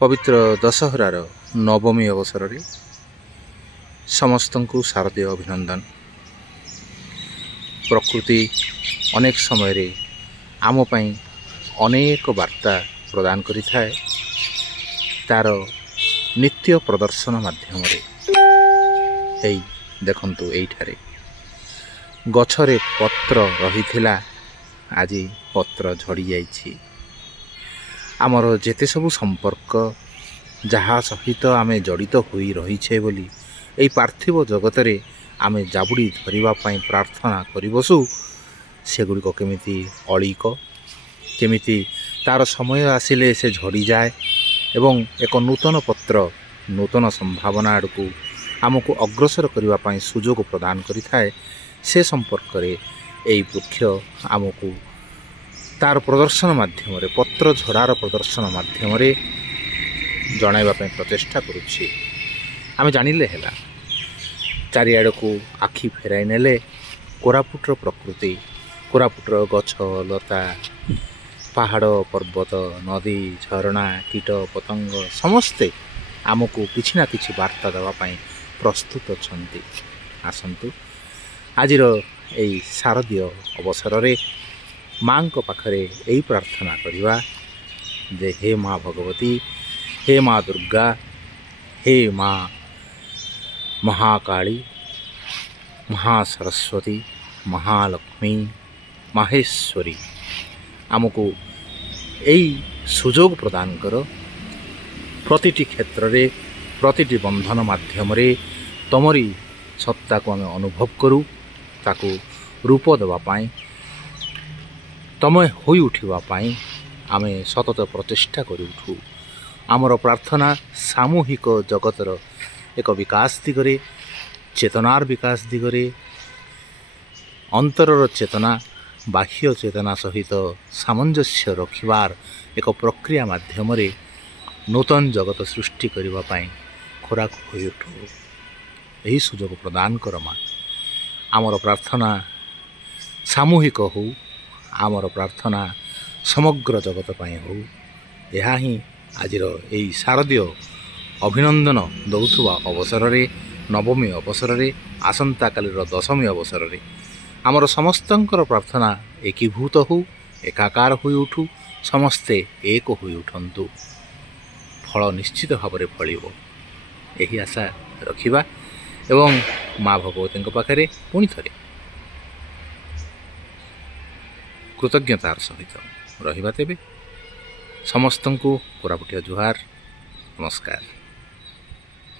पवित्र दशहरार नवमी अवसर रे समस्त को शारदीय अभिनंदन। प्रकृति अनेक समय रे आम पई अनेक वार्ता प्रदान करि थाए। तार नित्य प्रदर्शन माध्यम रे देखंतु एठारे गछरे पत्र रहिथिला, आज पत्र झड़ी जाइछि। आमर जेते सबु संपर्क जहाँ सहित आमे जड़ित होई रहिछे बोली एई पार्थिव जगत रे आमे जाबुड़ी धरिबा पई प्रार्थना करि बसु। सेगुड़ी को केमिति अळिक केमिति तार समय आसिले से झड़ी जाए एवं एक नूतन पत्र नूतन संभावना आड़कू आमको अग्रसर करने पई सुजोग प्रदान करि थाए। से संपर्क रे एई वृक्ष आमको तार प्रदर्शन माध्यम रे पत्र झड़ार प्रदर्शन माध्यम रे जणाइबा पई प्रचेष्टा करुछि। आमे जानिले हैला चारिआड़ को आखि फेराई नेले कोरापुटर प्रकृति, कोरापुटर गछ लता पहाड़ पर्वत नदी झरणा कीट पतंग समस्ते आमको किछि ना किछि वार्ता देवा पई प्रस्तुत अछंती। आसंतु आजिर एई शारदीय अवसर रे माँ को पाखरे यही प्रार्थना करिवा जे हे माँ भगवती, हे माँ दुर्गा, हे माँ महाकाली, महासरस्वती, महालक्ष्मी, माहेश्वरी, आमको यही सुजोग प्रदान कर। प्रतिटी क्षेत्र रे प्रतिटी बंधन माध्यम रे तमरी सत्ता को आम अनुभव करूँ, ताको रूप देवा पाई तमय होई उठिबा पाई आमे सतत प्रचेष्टा करि उठू। आमर प्रार्थना सामूहिक जगतर एक विकास दिगरे, चेतनार विकास दिगरे, अंतरर चेतना बाह्य चेतना सहित सामंजस्य रखिबार एक प्रक्रिया माध्यम रे नूतन जगत सृष्टि करिबा पाई खोराक होई उठू। एही सुजोग प्रदान कर मां। आमर प्रार्थना सामूहिक हो, आमर प्रार्थना समग्र जगत पाई हो। यह ही आजिर एई शारदीय अभिनंदन दौथुवा अवसर रे नवमी अवसर रे आसंता कालीर दशमी अवसर रे आमर समस्तंकर प्रार्थना एकीभूत हो, एकाकार होई उठू, समस्ते एक होई उठंतु। फल निश्चित भाव में फलिबो एही आशा रखिबा एवं माँ भगवती पाखरे पुणी थरे कृतज्ञतार सहित रहिबा। तेबे समस्तंकु कोरापुटिया जुहार, नमस्कार।